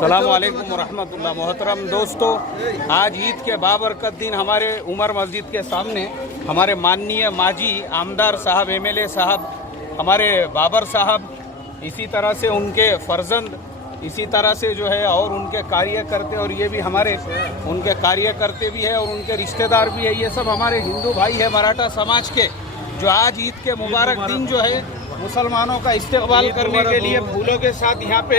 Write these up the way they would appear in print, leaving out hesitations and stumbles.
अस्सलामुअलैकुम रहमतुल्लाह। मोहतरम दोस्तों, आज ईद के बाबरकत दिन हमारे उमर मस्जिद के सामने हमारे माननीय माजी आमदार साहब, एमएलए साहब, हमारे बाबर साहब, इसी तरह से उनके फर्जंद, इसी तरह से जो है और उनके कार्यकर्ते, और ये भी हमारे उनके कार्यकर्ते भी है और उनके रिश्तेदार भी है। ये सब हमारे हिंदू भाई है मराठा समाज के, जो आज ईद के मुबारक दिन जो है मुसलमानों का इस्तकबाल करने के लिए फूलों के साथ यहाँ पे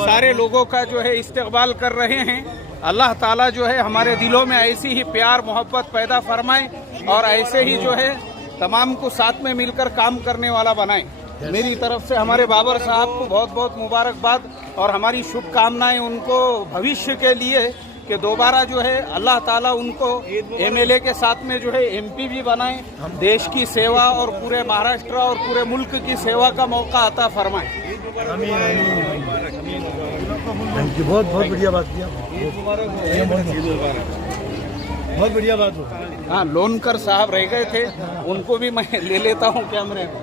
सारे लोगों का जो है इस्तकबाल कर रहे हैं। अल्लाह ताला जो है हमारे दिलों में ऐसी ही प्यार मोहब्बत पैदा फरमाए और ऐसे ही जो है तमाम को साथ में मिलकर काम करने वाला बनाए। मेरी तरफ से हमारे बाबर साहब को बहुत बहुत मुबारकबाद और हमारी शुभकामनाएं उनको भविष्य के लिए कि दोबारा जो है अल्लाह ताला उनको एमएलए के साथ में जो है एमपी भी बनाए, देश की सेवा और पूरे महाराष्ट्र और पूरे मुल्क की सेवा का मौका अता फरमाए। बहुत बहुत बढ़िया बात किया, बहुत बढ़िया बात हो। हाँ, लोनकर साहब रह गए थे, उनको भी मैं ले लेता हूँ कैमरे में।